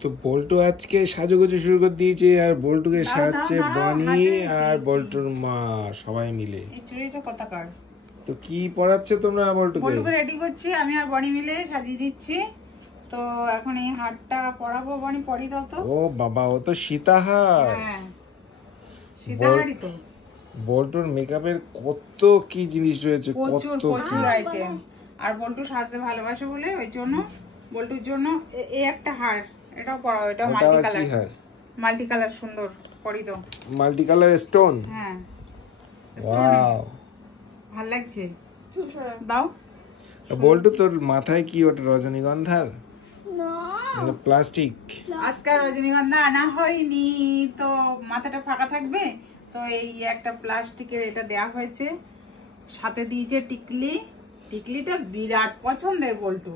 তো বল্টু আজকে সাজুগুজু শুরু করে দিয়েছে আর বল্টুকে সাজছে বনি আর বল্টুর মা সবাই মিলে। এই চুড়িটা কতকার? তো কি পড়াচ্ছ তোমরা বল্টুকে? বল্টুকে রেডি করছি, আমি আর বনি মিলে সাজিয়ে দিচ্ছি। তো এখন এই হারটা পরাবো, বনি পরি দাও তো। ও বাবা, ও তো সীতাহার। হ্যাঁ সীতাহারই তো। বল্টুর মেকআপের কত কি জিনিস রয়েছে, প্রচুর কত প্রচুর আইটেম। আর বল্টু সাজতে ভালোবাসে বলে ওই জন্য বল্টুর জন্য এই একটা হার, এটাও পরাও। এটা মাল্টি কালার, মাল্টি কালার সুন্দর পরি দাও। Multi colour stone. হ্যাঁ ওয়াও, ভালো লাগছে, দাও। বল্টু তোর মাথায় কি ওটা রজনীগন্ধার না প্লাস্টিক? আজকাল রজনীগন্ধা আনা হয়নি তো মাথাটা ফাঁকা থাকবে, তো এই একটা প্লাস্টিকের এটা দেয়া হয়েছে, সাথে দিয়েছে টিকলি। টিকলিটা বিরাট পছন্দের বল্টু,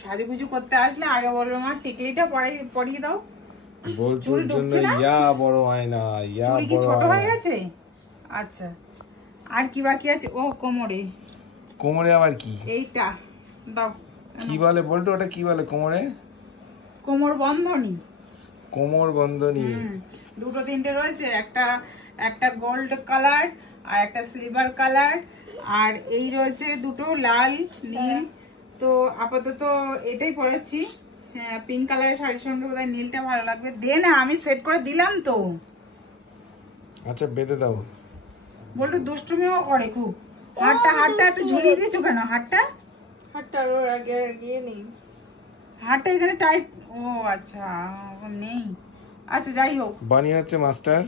সাজুগুজু করতে আসলে আগে বলবো মা টিকলিটা পরিয়ে দাও। বল্টুর জন্য ইয়া বড় হয় না, ইয়া চুড়ি কি বড় ছোট হয়ে গেছে? আচ্ছা, আর কি বাকি আছে? ও কোমরে। কোমরে আবার কি? এইটা দাও। কি বলে বল্টু, ওটা কি বলে কোমরে? কোমর বন্ধনী। কোমর বন্ধনী দুটো তিনটে রয়েছে, একটা গোল্ড কালার আর একটা সিলভার কালার, আর এই রয়েছে দুটো লাল নীল। তো আপাতত এটাই পরেছি। হ্যাঁ, পিঙ্ক কালারের শাড়ির সঙ্গে বোধহয় নীলটা ভালো লাগবে। দে না, আমি সেট করে দিলাম তো। আচ্ছা বেঁধে দাও। বলতো দুষ্টুমিও করে খুব। হাতটা এত ঝুলিয়ে দিয়েছো কেন? হাতটা এখানে টাইট। ও আচ্ছা, নেই। আচ্ছা যাই হোক, বানিয়ে হচ্ছে মাস্টার।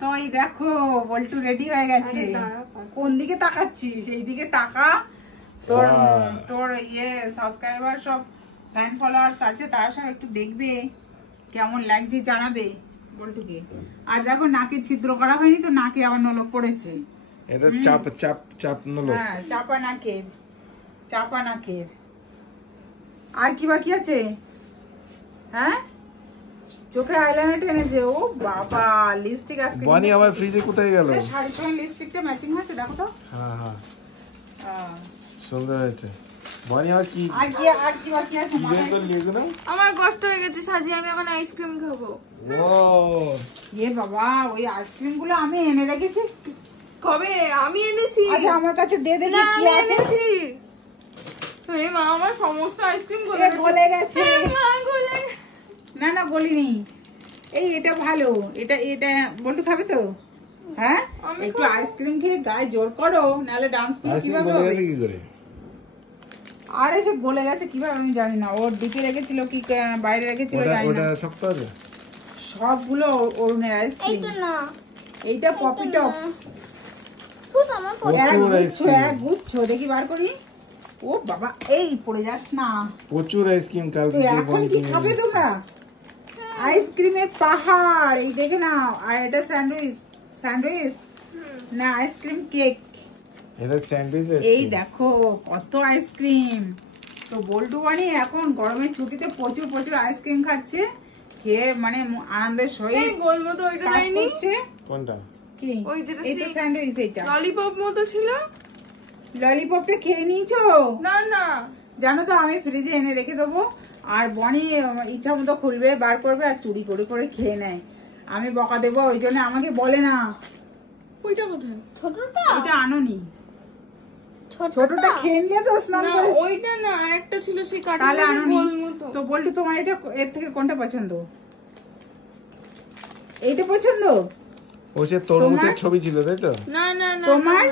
তো এই দেখো বল্টু রেডি হয়ে গেছে। কোন দিকে তাকাচ্ছিস? এই দিকে তাকা। তোর সাবস্ক্রাইবার সব ফ্যান ফলোয়ার্স আছে, তারা সব একটু দেখবে কেমন লাগছে, জানাবে বল্টুকে। আর দেখো নাকে ছিদ্র করা হয়নি তো, নাকে আবার নলক পড়েছে। এটা চাপ নলক। হ্যাঁ, চাপা নাকের। আর কি বাকি আছে? হ্যাঁ, চোখে আইলাইনার টেনেছে। ও বাবা, লিপস্টিক আজকে বনি আবার ফ্রিজে কোথায় গেল? শাড়ির সঙ্গে লিপস্টিকটা ম্যাচিং হয়েছে, দেখো তো। হ্যাঁ সুন্দর হয়েছে। বনি আবার কি আর কি বাকি আছে? আমার কষ্ট হয়ে গেছে সাজি, আমি এখন আইসক্রিম খাবো। ও বাবা, ওই আইসক্রিম গুলো আমি এনে রেখেছি। কবে? আমি এনেছি। আচ্ছা আমার কাছে দে দেখি কি আছে। মা, আমার সমস্ত আইসক্রিম গলে গেছে। না গলিনি। এটা ভালো, এটা বল্টু খাবে তো? হ্যাঁ, একটু আইসক্রিম খেয়ে গায়ে জোর করো, নাহলে ডান্স করো কিভাবে হবে? আর এসব গলে গেছে কিভাবে আমি জানি না। ওর ডিপে রেখেছিল কি বাইরে রেখেছিল জানি না। শক্ত আছে সবগুলো অরুণের আইসক্রিম। এইটা পপি টপস, এক গুচ্ছ। দেখি বার করি। ও বাবা, এই পড়ে যাস না। প্রচুর আইসক্রিম কালকে। এখন কি খাবে তোমরা? আইসক্রিমের পাহাড়, এই দেখে নাও। আর এটা স্যান্ডউইচ না আইসক্রিম কেক। এটা স্যান্ডউইচ। এই দেখো কত আইসক্রিম। তো বল্টু বানি এখন গরমের ছুটিতে প্রচুর প্রচুর আইসক্রিম খাচ্ছে, খেয়ে মানে আনন্দের সহিত বলবো তো ওইটা দেয়নি। কোনটা? কি? এইটা স্যান্ডউইচ। এইটা ললিপপ মতো ছিল। ললিপপটা খেয়ে নিয়েছো? না জানো তো, আমি ফ্রিজে এনে রেখে দেবো। আর বনি ইচ্ছা মতো খুলবে, বার করবে আর চুরি করে করে খেয়ে নেয়। আমি বকা দেবো, ওই জন্য আমাকে বলে না। ওইটা কোথায়? ছোটটা? ওইটা আনোনি? ছোটটা খেয়ে নিলে তো স্নান করে। ওইটা না, একটা ছিল সেই কাটা। তাহলে আনোনি তো। বলতো তোমার এটা এর থেকে কোনটা পছন্দ? এইটা পছন্দ? ও যে তরমুজের ছবি ছিল তাই তো? না তোমার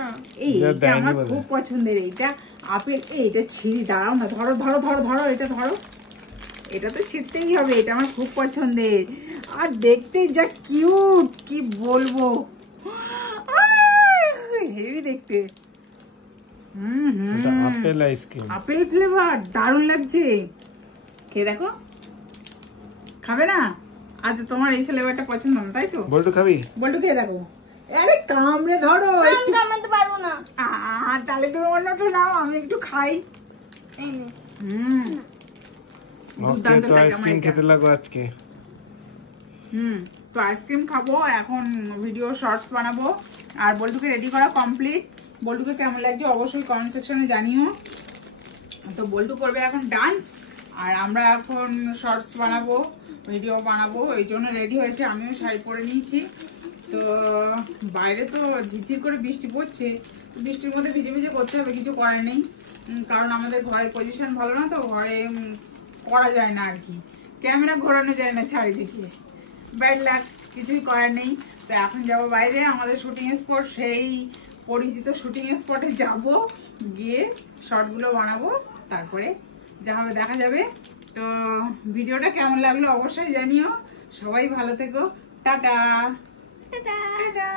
এইটা আমার খুব পছন্দের। এইটা আপেল। এইটা ছিঁড়ি, দাঁড়াও না, ধরো এটা ধরো। এটা তো ছিঁড়তেই হবে, এটা আমার খুব পছন্দের। আর দেখতে যা কিউট, কি বলবো, হেভি দেখতে। আপেল আইসক্রিম, আপেল ফ্লেভার, দারুণ লাগছে। খেয়ে দেখো। খাবে না? আচ্ছা, তোমার এই ফ্লেভারটা পছন্দ না তাই তো? বল্টু খাবি? বল্টু খেয়ে দেখো। আরে কামড়ে ধরো। কামড়াতে পারবো না। তাহলে তুমি অন্যটা নাও, আমি একটু খাই। তো আইসক্রিম খেতে লাগো আজকে। তো আইসক্রিম খাবো এখন, ভিডিও শর্টস বানাবো। আর বল্টুকে রেডি করা কমপ্লিট। বল্টুকে কেমন লাগছে অবশ্যই কমেন্ট সেকশনে জানিও। তো বল্টু করবে এখন ডান্স, আর আমরা এখন শর্টস বানাবো, ভিডিও বানাবো, এই জন্য রেডি হয়েছে। আমিও শাড়ি পরে নিয়েছি। তো বাইরে তো ঝিরঝির করে বৃষ্টি পড়ছে, বৃষ্টির মধ্যে ভিজে ভিজে করতে হবে, কিছু করার নেই। কারণ আমাদের ঘরের পজিশন ভালো না, তো ঘরে করা যায় না আর কি, ক্যামেরা ঘোরানো যায় না চারিদিকে, ব্যাড লাক, কিছুই করার নেই। তো এখন যাবো বাইরে, আমাদের শুটিং স্পট, সেই পরিচিত শুটিং স্পটে যাব, গিয়ে শর্টগুলো বানাবো, তারপরে যা হবে দেখা যাবে। তো ভিডিওটা কেমন লাগলো অবশ্যই জানিও। সবাই ভালো থেকো, টাটা। টাটা।